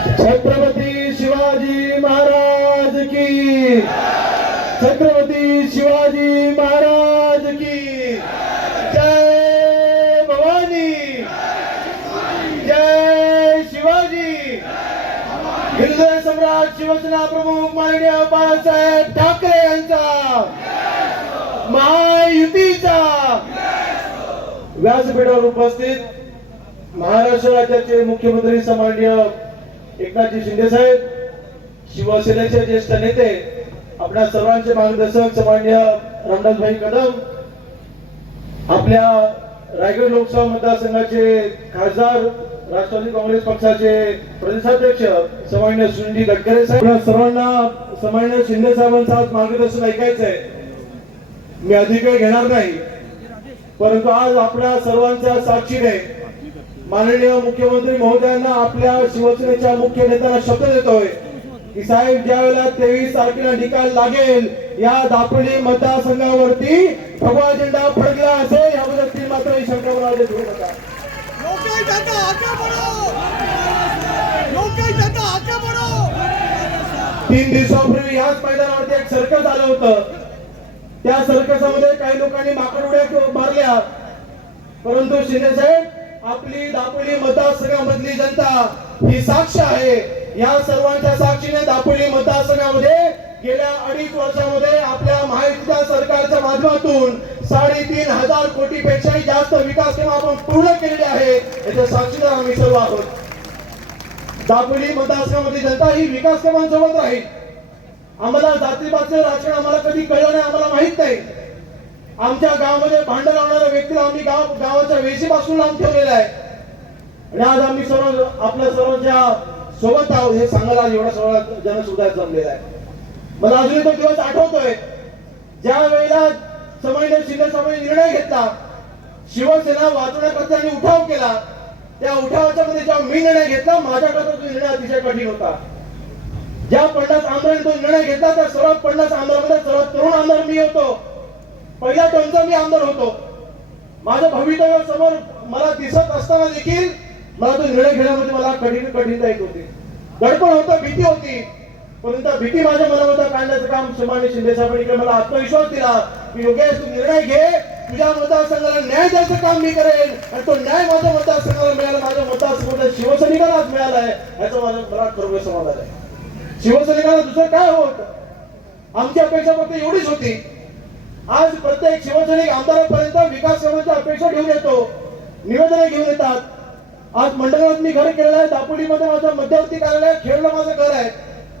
छत्रपती शिवाजी महाराज की छत्रपती शिवाजी महाराज की जय भवानी जय शिवाजी. हिंदू सम्राट शिवसेना प्रमुख माननीय बाळासाहेब ठाकरे यांचा महायुतीचा. व्यासपीठावर उपस्थित महाराष्ट्र राज्याचे मुख्यमंत्री सन्माननीय एकनाथजी शिंदे साहेब शिवसेनेचे ज्येष्ठ नेते आपल्या सर्वांचे मार्गदर्शक सामान्य रामदासभाई कदम आपल्या रायगड लोकसभा मतदारसंघाचे खासदार राष्ट्रवादी काँग्रेस पक्षाचे प्रदेशाध्यक्ष सन्मान्य सुनील गडकरे साहेब. सर्वांना सन्मान्य शिंदे साहेबांचं आज मार्गदर्शन ऐकायचं आहे. मी अधिक वेळ घेणार नाही परंतु आज आपल्या सर्वांच्या साक्षीने माननीय मुख्यमंत्री महोदयांना आपल्या शिवसेनेच्या मुख्य नेत्यांना शब्द देतोय की साहेब ज्या वेळेला तेवीस तारखेला निकाल लागेल या दापोली मतदारसंघावरती भगवा झेंडा फडकला असेल याबद्दल ती मात्र ही शंका मला देऊ नका तीन दिवसापूर्वी याच मैदानावरती एक सर्कस आलं होतं. त्या सर्कसमध्ये काही लोकांनी माकड उड्या मारल्या. परंतु शिंदे साहेब आपली दापोली मतदारसंघामधली जनता ही साक्ष आहे. या सर्वांच्या साक्षीने दापोली मतदारसंघामध्ये गेल्या अडीच वर्षामध्ये आपल्या महायुतीच्या सरकारच्या माध्यमातून साडेतीन हजार कोटी पेक्षाही जास्त विकास कामं आपण पूर्ण केलेले आहे याच्या साक्षीदार आम्ही सर्व आहोत. दापोली मतदारसंघामधली जनता ही विकास कामांसोबत राहील. आम्हाला जातीपातचं राजकारण आम्हाला कधी कळलं नाही आम्हाला माहीत नाही. आमच्या गावामध्ये भांडण लावणाऱ्या व्यक्तीला आम्ही गाव गावाच्या वेशीपासून लांब ठेवलेला आहे. आणि आज आम्ही सर्व आपल्या सर्वांच्या सोबत आहोत हे सांगायला आज एवढा सगळा जनसुद्धा जमलेला आहे. मला अजूनही तो दिवस आठवतोय. ज्या वेळेला समाज शिंदे साहेबांनी निर्णय घेतला शिवसेना वाचवण्याकरता उठाव केला त्या उठावाच्या मध्ये जेव्हा मी निर्णय घेतला माझ्याकरता तो निर्णय अतिशय कठीण होता. ज्या पन्नास आमदारांनी तो निर्णय घेतला त्या सर्व पन्नास आमदारामध्ये सर्वात तरुण आमदार मी होतो. पहिल्या टर्मचा मी आमदार होतो. माझं भवितव्य समोर मला दिसत असताना देखील मला तो निर्णय घेण्यामध्ये मला कठीण कठीणता येत होती. दडपण होतं भीती होती. परंतु भीती माझ्या मनामध्ये काढण्याचं काम शिमाने शिंदे साहेबांनी केलं. मला आत्मविश्वास दिला. की योगेश तू निर्णय घे. तुझ्या मतदारसंघाला न्याय द्यायचं काम मी करेन. आणि तो न्याय माझ्या मतदारसंघाला मिळाला. माझ्या मतदारसंघाच्या शिवसैनिकांना आज मिळाला आहे याचं माझं मला कर्म समाधान आहे. शिवसैनिकाला दुसरं काय होत? आमची अपेक्षा फक्त एवढीच होती. आज प्रत्येक शिवसैनिक आमदारापर्यंत विकास कामांच्या अपेक्षा घेऊन येतो. निवेदन घेऊन येतात. आज मंडळात मी घर केलेलं आहे. दापोलीमध्ये माझं मध्यवर्ती कार्यालय खेळलं माझं घर आहे.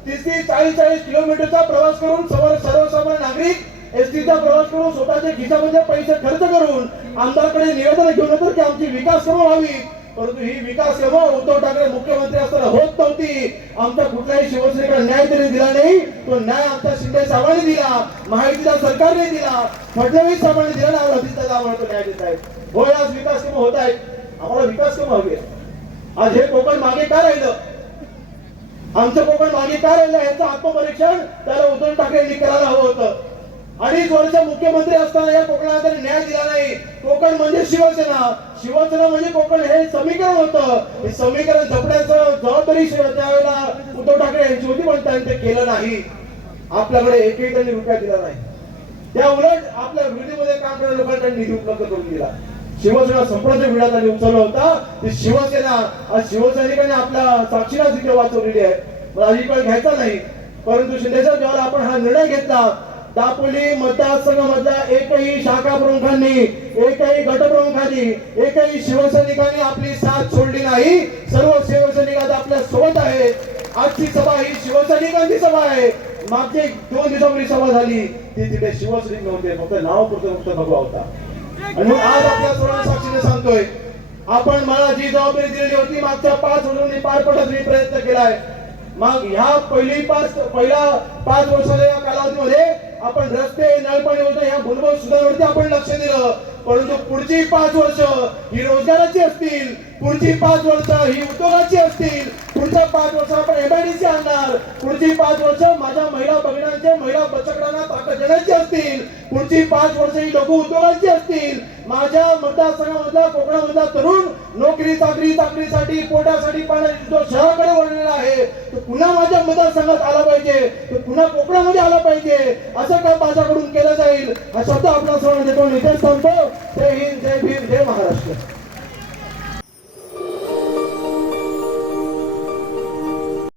तीस तीस चाळीस चाळीस किलोमीटरचा प्रवास करून सर्वसामान्य नागरिक एसटीचा प्रवास करून स्वतःच्या खिशामध्ये पैसे खर्च करून आमदारकडे निवेदन घेऊन येतात की आमची विकास कामं व्हावी परंतु ही विकास सेवा उद्धव ठाकरे मुख्यमंत्री असताना होत नव्हती. आमचा कुठल्याही शिवसेनेकडे न्याय तरी दिला नाही. तो न्याय आमच्या शिंदे साहेबांनी दिला. महायुतीच्या सरकारने दिला. फडणवीस साहेबांनी दिला ना अजित दादा आम्हाला तो न्याय देत आहेत होय आज विकास कामं होत आहेत. आम्हाला विकास कामं हवी आज हे कोकण मागे का राहिलं? आमचं कोकण मागे का राहिलं? याचं आत्मपरीक्षण त्याला उद्धव ठाकरे यांनी करायला हवं होतं. अडीच वर्ष मुख्यमंत्री असताना या कोकणाला त्यांनी न्याय दिला नाही. कोकण म्हणजे शिवसेना. शिवसेना म्हणजे कोकण हे समीकरण होतं. हे समीकरण जपण्याचं जबाबदारी त्यावेळेला उद्धव ठाकरे यांची होती पण त्यांनी ते केलं नाही. आपल्याकडे एकही त्यांनी रुपया दिला नाही. त्या उलट आपल्या विरोधीमध्ये काम करणाऱ्या लोकांना त्यांनी निधी उपलब्ध करून दिला. शिवसेना संप्रदाय विडा त्यांनी उचलला होता. ती शिवसेना आज शिवसैनिकांनी आपल्या साक्षीला तिथे वाचवलेली आहे. मला अजिबात घ्यायचा नाही. परंतु शिंदेसाहेब जेव्हा आपण हा निर्णय घेतला. दापोली मतदारसंघामधल्या एकही शाखा प्रमुखांनी एकही गटप्रमुखांनी एकही शिवसैनिकांनी आपली साथ सोडली नाही. सर्व शिवसैनिक आज आपल्यासोबत आहे. आजची सभा ही शिवसैनिकांची सभा आहे. मागची दोन दिवसापूर्वी सभा झाली. ती तिथे शिवसैनिक नव्हते. फक्त नाव पुरतं फक्त भगवा होता. आणि आज आपल्या सोळा साक्षीने सांगतोय. आपण मला जी जबाबदारी दिलेली होती. मागच्या पाच वर्षांनी पार पडत मी प्रयत्न केलाय. मग ह्या पहिली पाच पहिल्या पाच वर्षाच्या या कालावधीमध्ये आपण रस्ते नळपाणी होतं या मूलभूत सुधारणावरती आपण लक्ष दिलं. परंतु पुढची पाच वर्ष ही रोजगाराची असतील पुढची पाच वर्ष ही उद्योगाची असतील पुढच्या पाच वर्ष आपण एमआयडीसी आणणार. पुढची पाच वर्ष माझ्या महिला भगिनांचे महिला बचकडांना ताकद देण्याची असतील. पुढची पाच वर्ष ही लघु उद्योगांची असतील. माझ्या मतदारसंघामधला कोकणामधला तरुण नोकरी चाकरी चाकरीसाठी पोटासाठी पाण्यासाठी जो शहराकडे वळलेला आहे तो पुन्हा माझ्या मतदारसंघात आला पाहिजे. तो पुन्हा कोकणामध्ये आला पाहिजे. असं काय माझ्याकडून केलं जाईल? हा शब्द आपल्या सर्वांना देतो नितेश सांगतो